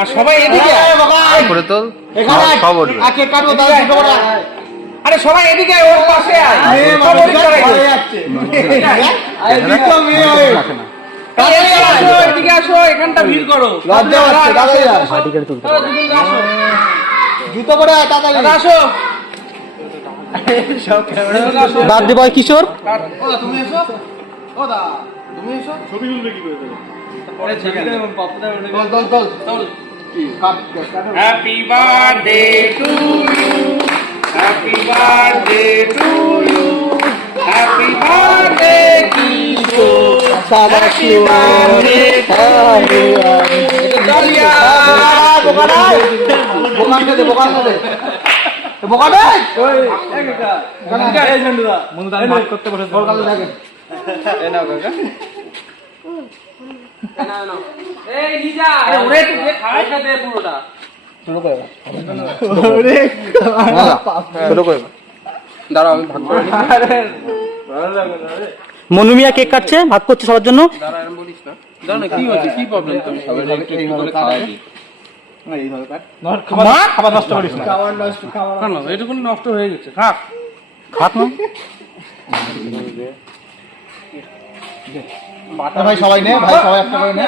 আর সবাই এদিকে করে তোল, সব উঠবে। আরে সবাই এদিকে ওর পাশে আয়, সব ওদিকে যাচ্ছে। এদিকে আসো, এখানটা ভিড় করো। জুতো করে তাড়াতাড়ি আসো। বাদ বয় কিশোর তুমি এসো। ও দা তুমি এসো। ছবি তুলবে কি করে? Happy birthday to you, happy birthday to you, happy birthday Kishore, happy birthday to you. Monu Mia cake কাটছে, ভাগ করছে সবার জন্য। খাবার নষ্ট করিস না, এটুকুন নষ্ট হয়ে গেছে। খাক খাক না ভাই, সবাই নে ভাই, সবাই একটা করে নে।